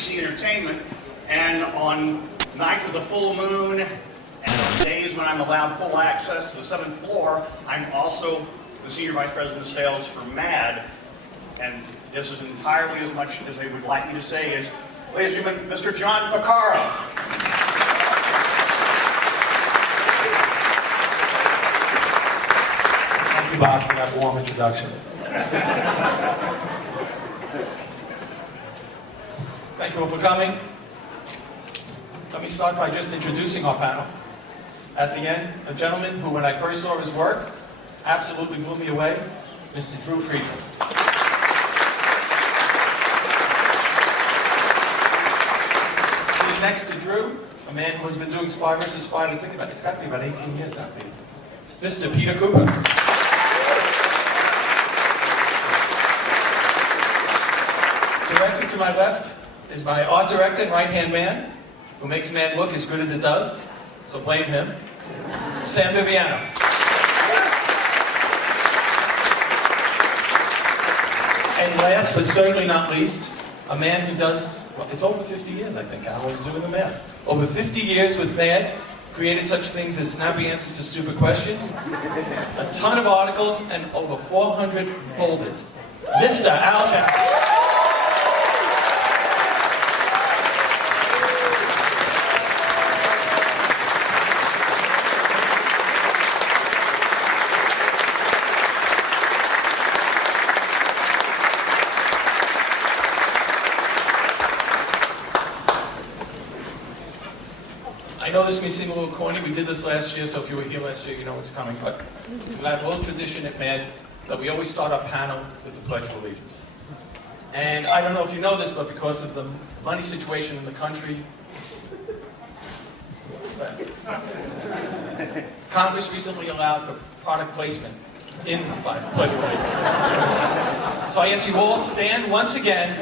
IBC Entertainment, and on nights with a full moon and on days when I'm allowed full access to the 7th floor, I'm also the Senior Vice President of Sales for MAD. And this is entirely as much as they would like me to say is, ladies and gentlemen, Mr. John Vaccaro. Thank you, Bob, for that warm introduction. Thank you all for coming. Let me start by just introducing our panel. At the end, a gentleman who, when I first saw his work, absolutely blew me away, Mr. Drew Friedman. Sitting next to Drew, a man who has been doing Spy vs. Spy, I was thinking about, it's got to be about 18 years now, Mr. Peter Cooper. Directly to my left is my art director and right-hand man, who makes man look as good as it does, so blame him, Sam Viviano. And last, but certainly not least, a man who does, well, it's over 50 years, I think, I was doing the math. Over 50 years with MAD, created such things as snappy answers to stupid questions, a ton of articles, and over 400 folded. Mr. Al Jackson. I know this may seem a little corny, we did this last year, so if you were here last year, you know what's coming, but we have a little tradition at MAD that we always start our panel with the Pledge of Allegiance. And I don't know if you know this, but because of the money situation in the country, Congress recently allowed for product placement in the Pledge of Allegiance. So I ask you all stand once again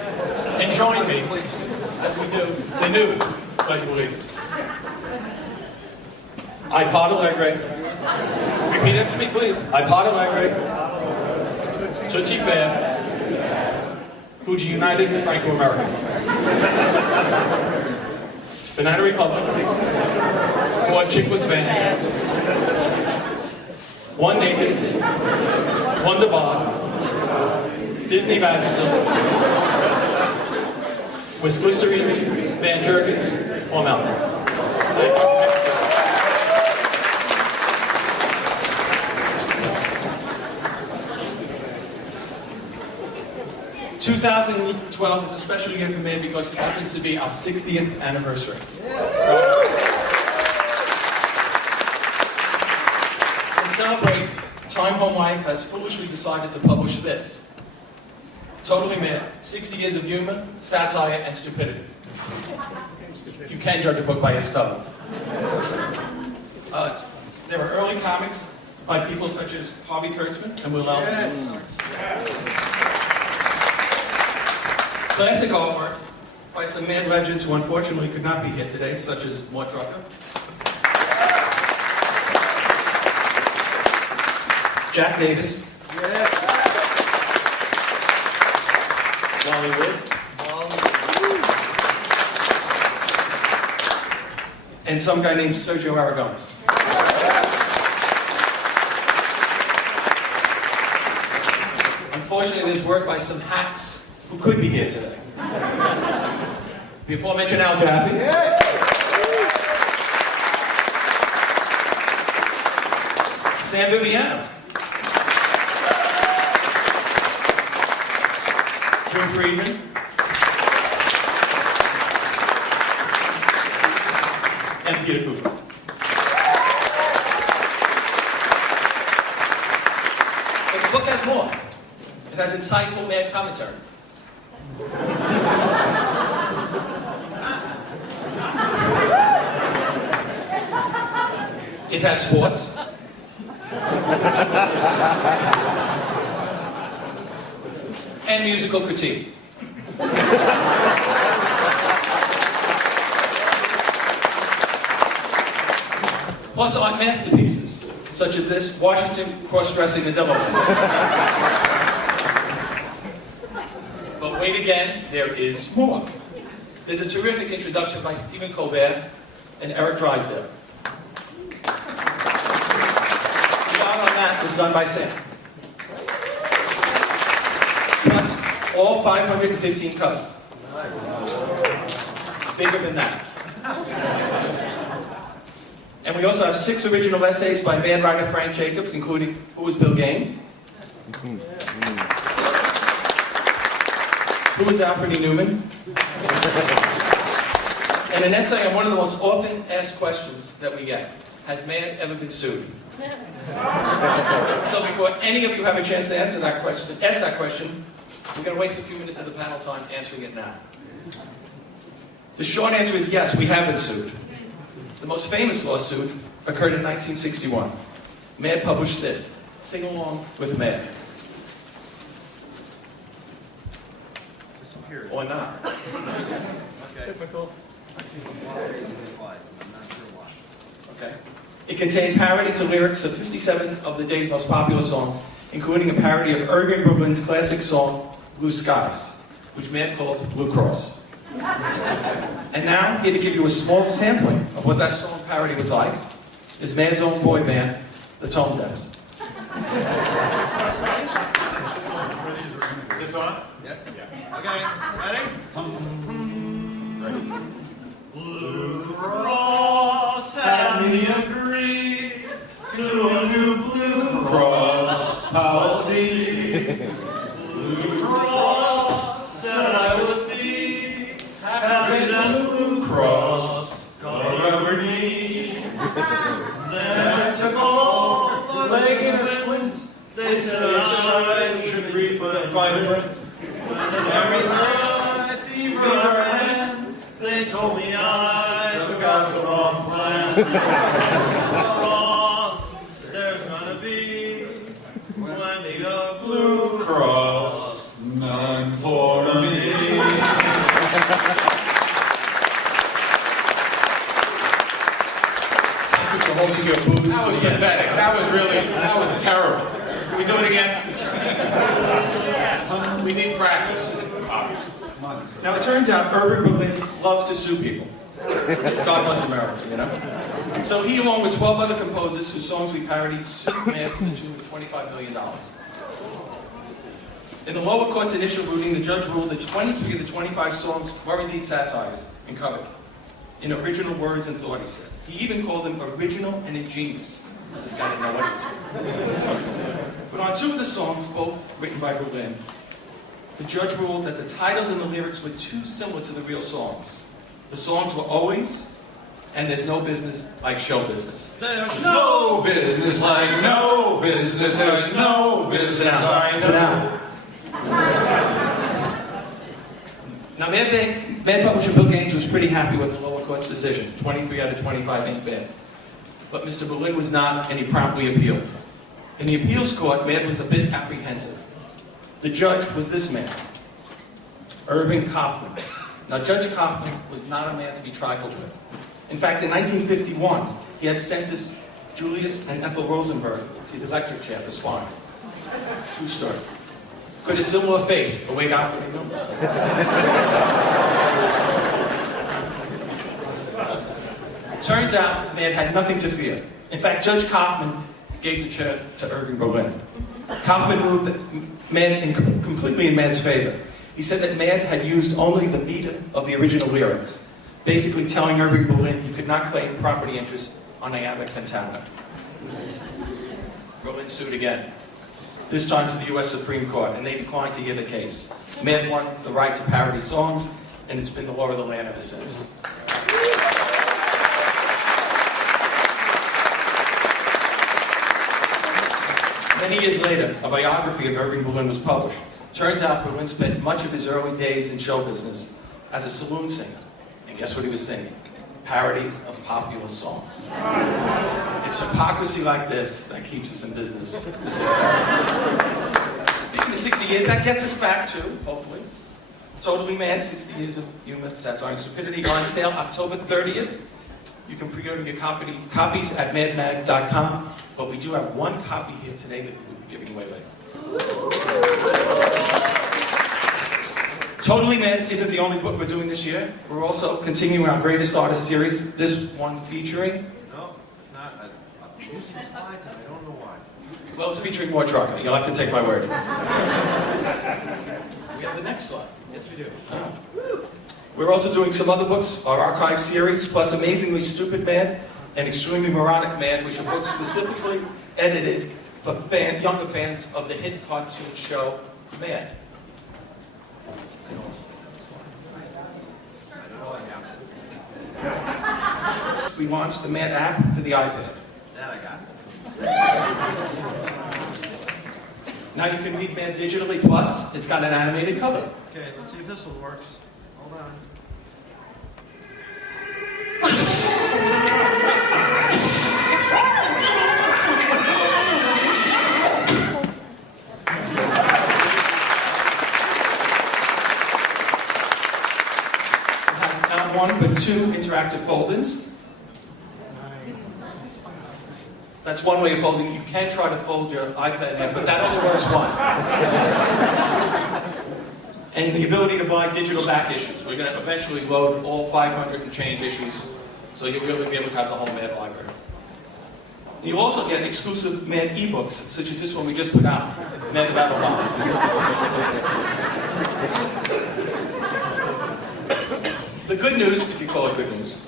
and join me as we do the new Pledge of Allegiance. I part allegre. Repeat after me, please. I part allegre. Tutti fair. Fuji United, Franco American. Banana Republic. Ford Chicklets Van. One Nathan's. One DeBod. Disney Vagisil. Whislisterine, Van Jergens, or Mountain. 2012 is a special year for me because it happens to be our 60th anniversary. To celebrate, Time Home Life has foolishly decided to publish this. Totally Mad, 60 years of humor, satire, and stupidity. You can judge a book by its cover. There were early comics by people such as Harvey Kurtzman and Will Eldon. Yes. Classic artwork by some MAD legends who unfortunately could not be here today, such as Mort Drucker, Jack Davis, Wally Wood, and some guy named Sergio Aragones. Unfortunately, there's work by some hacks who could be here today. Before I mention Al Jaffe. Yes. Sam Viviano. Drew Friedman. And Peter Cooper. But the book has more. It has insightful MAD commentary. It has sports. And musical critique. Plus art masterpieces, such as this, Washington cross-dressing the devil. But wait again, there is more. There's a terrific introduction by Stephen Colbert and Eric Drysdale. The art on that was done by Sam. Plus, all 515 covers. Bigger than that. And we also have 6 original essays by band writer Frank Jacobs, including Who Was Bill Gaines? Who Was Alfred E. Newman? And an essay on one of the most often asked questions that we get. Has man ever been sued? So before any of you have a chance to answer that question, we're going to waste a few minutes of the panel time answering it now. The short answer is yes, we have been sued. The most famous lawsuit occurred in 1961. Mad published this. Sing along with Mad. Or not. Typical. Okay. It contained parody to lyrics of 57 of the day's most popular songs, including a parody of Irving Berlin's classic song, Blue Skies, which Mad called Blue Cross. And now, here to give you a small sampling of what that song parody was like, is Mad's own boy band, the Tone Deafs. Is this on? Yeah. Okay, ready? Blue Cross had me agree to a new Blue Cross policy. Blue Cross said I would be happy that Blue Cross covered me. Then I took all the leg and a splint. They said I should read for the fine print. Every time I fever ran, they told me I took out the wrong plan. Cross, there's gonna be plenty of Blue Cross, none for me. Holding your boobs That was to the end. pathetic. That was terrible. Can we do it again? We need practice, obviously. Now it turns out Irving Berlin loved to sue people. God bless America, you know? So he, along with 12 other composers whose songs we parodied, sued Mad to the tune of $25 million. In the lower court's initial ruling, the judge ruled that 23 of the 25 songs were indeed satires and covered in original words and thought, he said. He even called them original and ingenious. So this guy didn't know what he was doing. But on 2 of the songs, both written by Berlin, the judge ruled that the titles and the lyrics were too similar to the real songs. The songs were Always and There's No Business Like Show Business. There's no business like no business. There's no business like Sit down. Now, Mad publisher Bill Gaines was pretty happy with the lower court's decision. 23 out of 25 ain't bad. But Mr. Berlin was not, and he promptly appealed. In the appeals court, Mad was a bit apprehensive. The judge was this man, Irving Kaufman. Now, Judge Kaufman was not a man to be trifled with. In fact, in 1951, he had sentenced Julius and Ethel Rosenberg to the electric chair for spying. True story. Could a similar fate await Alfred E. Newman? Turns out, Mad had nothing to fear. In fact, Judge Kaufman gave the chair to Irving Berlin. Kaufman ruled that Mad completely in Mad's favor. He said that Mad had used only the meter of the original lyrics, basically telling Irving Berlin he could not claim property interest on iambic pentameter. Berlin sued again, this time to the U.S. Supreme Court, and they declined to hear the case. Mad won the right to parody songs, and it's been the law of the land ever since. Many years later, a biography of Irving Berlin was published. Turns out Berlin spent much of his early days in show business as a saloon singer. And guess what he was singing? Parodies of popular songs. It's hypocrisy like this that keeps us in business for 6 hours. Speaking of 60 years, that gets us back to, hopefully, Totally Mad, 60 Years of Humor, Satire, and Stupidity, on sale October 30th. You can pre-order your copies at madmag.com, but we do have one copy here today that we'll be giving away later. Totally Mad isn't the only book we're doing this year. We're also continuing our Greatest Artist series, this one featuring... No, it's not. I'm using slides and I don't know why. Well, it's featuring more Trucker. You'll have to take my word for it. We have the next slide. Yes, we do. We're also doing some other books, our archive series, plus Amazingly Stupid Mad and Extremely Moronic Mad, which are books specifically edited for younger fans of the hit cartoon show Mad. We launched the Mad app for the iPad. That I got. Now you can read Mad digitally, plus it's got an animated cover. Okay, let's see if this one works. Hold on. It has not one, but two interactive fold-ins. That's one way of folding. You can try to fold your iPad in, but that only works once. And the ability to buy digital back issues. We're going to eventually load all 500 and change issues, so you'll really be able to have the whole Mad library. You'll also get exclusive Mad ebooks, such as this one we just put out, Mad About Obama. The good news, if you call it good news,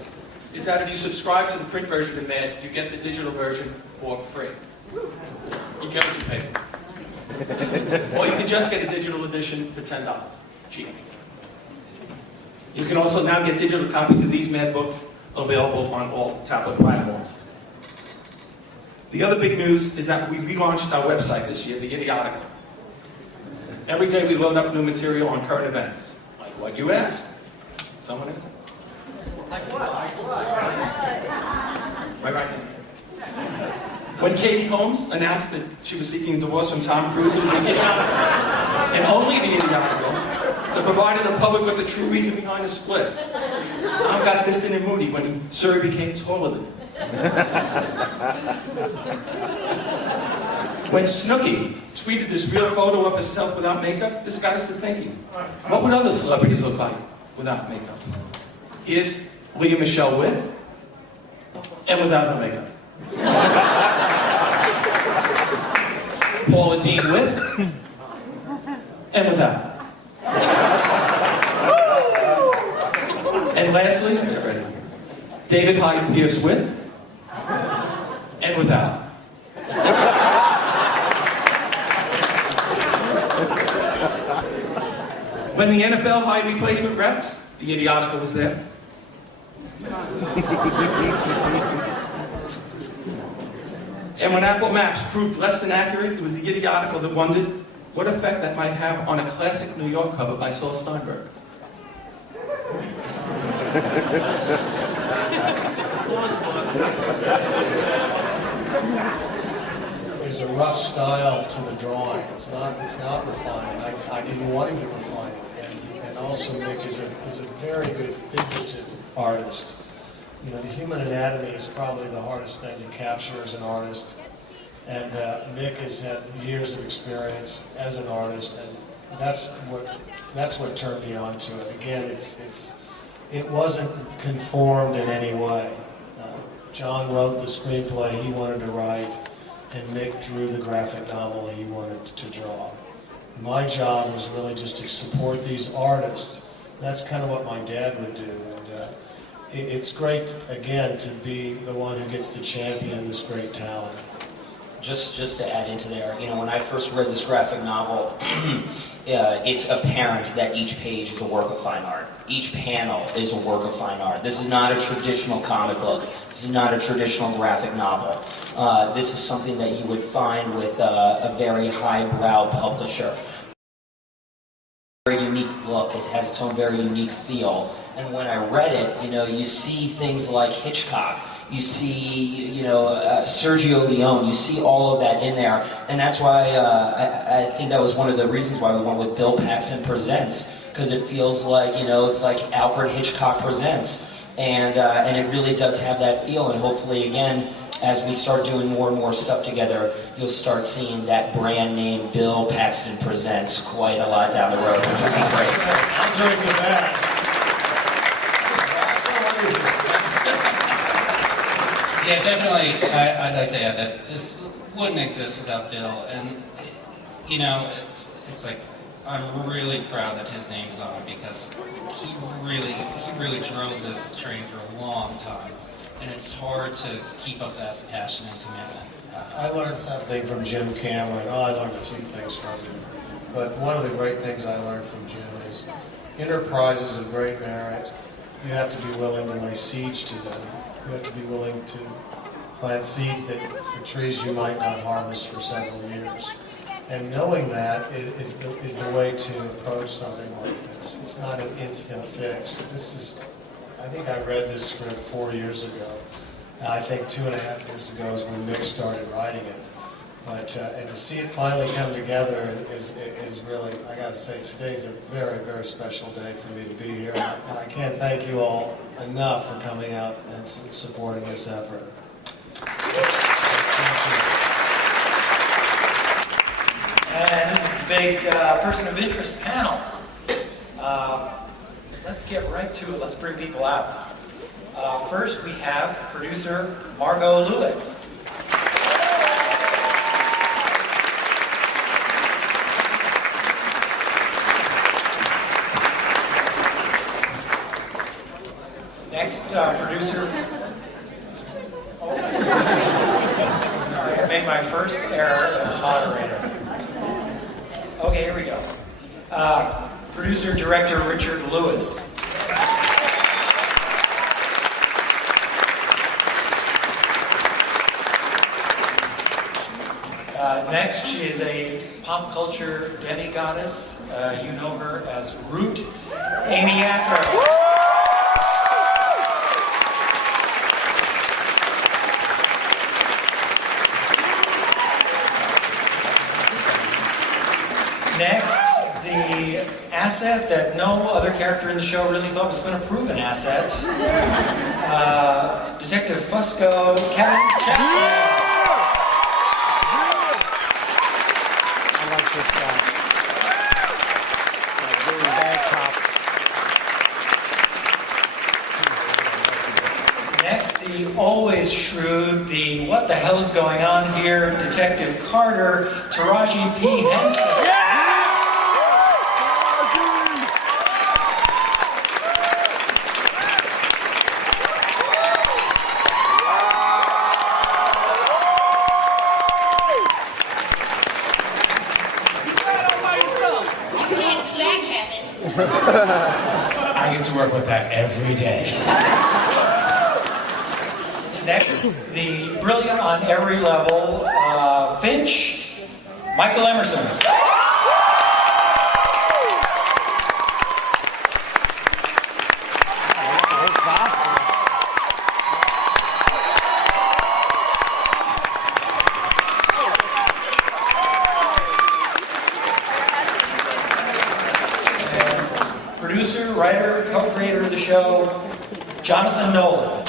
is that if you subscribe to the print version of Mad, you get the digital version for free. You get what you pay for. Or you can just get a digital edition for $10. Cheap. You can also now get digital copies of these Mad books available on all tablet platforms. The other big news is that we relaunched our website this year, the Idiotical. Every day we load up new material on current events. Like what you asked. Someone is? Like what? Right now. When Katie Holmes announced that she was seeking a divorce from Tom Cruise, it was the Idiotical, and only the Idiotical, that provided the public with the true reason behind the split. Tom got distant and moody when Surrey became taller than him. When Snooki tweeted this real photo of herself without makeup, this got us to thinking, what would other celebrities look like without makeup? Here's Leah Michelle with, and without her makeup. Paula Dean with, and without. And lastly, get ready. David Hyde Pierce with, and without. When the NFL hired replacement refs, the Idiotical was there. And when Apple Maps proved less than accurate, it was the Idiotical that wondered what effect that might have on a classic New York cover by Saul Steinberg. There's a rough style to the drawing. It's not refined. I didn't want him to refine it. And also Nick is a very good figurative artist. You know, the human anatomy is probably the hardest thing to capture as an artist. And Nick has had years of experience as an artist, and that's what turned me on to it. Again, it wasn't conformed in any way. John wrote the screenplay he wanted to write, and Nick drew the graphic novel he wanted to draw. My job was really just to support these artists. That's kind of what my dad would do. And it's great, again, to be the one who gets to champion this great talent. Just to add into there, you know, when I first read this graphic novel, it's apparent that each page is a work of fine art. Each panel is a work of fine art. This is not a traditional comic book. This is not a traditional graphic novel. This is something that you would find with a very highbrow publisher. Very unique look. It has its own very unique feel. And when I read it, you know, you see things like Hitchcock. You see, you know, Sergio Leone. You see all of that in there, and that's why I think that was one of the reasons why we went with Bill Paxton Presents, because it feels like, you know, it's like Alfred Hitchcock Presents, and it really does have that feel. And hopefully, again, as we start doing more and more stuff together, you'll start seeing that brand name Bill Paxton Presents quite a lot down the road, which would be great. I'll drink to that. Yeah, definitely. I'd like to add that this wouldn't exist without Bill, and you know, it's like I'm really proud that his name's on it because he really drove this train for a long time, and it's hard to keep up that passion and commitment. I learned something from Jim Cameron. Oh, I learned a few things from him. But one of the great things I learned from Jim is enterprises of great merit, you have to be willing to lay siege to them. You have to be willing to plant seeds that for trees you might not harvest for several years. And knowing that is the way to approach something like this. It's not an instant fix. This is, I think I read this script 4 years ago. I think 2.5 years ago is when Mick started writing it. But and to see it finally come together is really, I got to say, today's a very, very special day for me to be here. And I can't thank you all enough for coming out and supporting this effort. Thank you. And this is the big person of interest panel. Let's get right to it. Let's bring people out. First, we have producer Margot Lulick. Next, producer. Oh, sorry, I made my first error as a moderator. Okay, here we go. Producer, director Richard Lewis. Next, she is a pop culture demigoddess. You know her as Root, Amy Acker. Next, the asset that no other character in the show really thought was going to prove an asset. Detective Fusco, Kevin Chapman. I like this guy. Like doing bad cop. Next, the always shrewd, the what the hell is going on here, Detective Carter, Taraji P. Henson. I get to work with that every day. Next, the brilliant on every level, Finch, Michael Emerson. Producer, writer, co-creator of the show, Jonathan Nolan.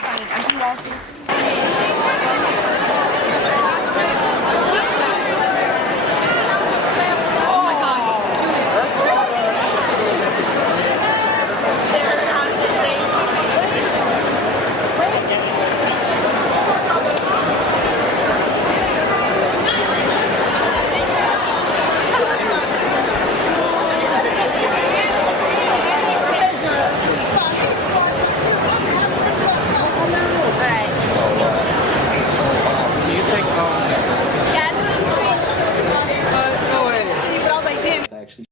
Find an empty wall, please.